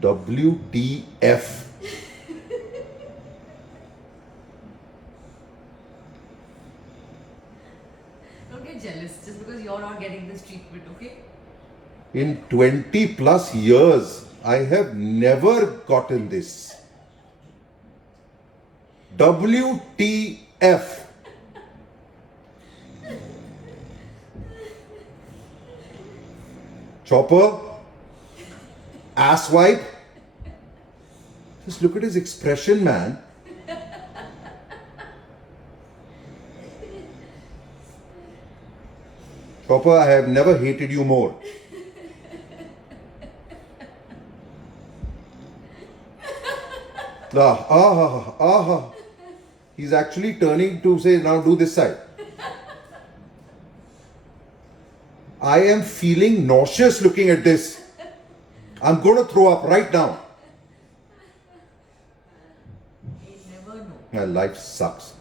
WTF. Don't get jealous just because you're not getting this treatment, okay? In 20 plus years, I have never gotten this. WTF. Chopper, asswipe. Just look at his expression, man. Chopper, I have never hated you more. He's actually turning to say, now do this side. I am feeling nauseous looking at this. I'm going to throw up right now. You never know. My life sucks.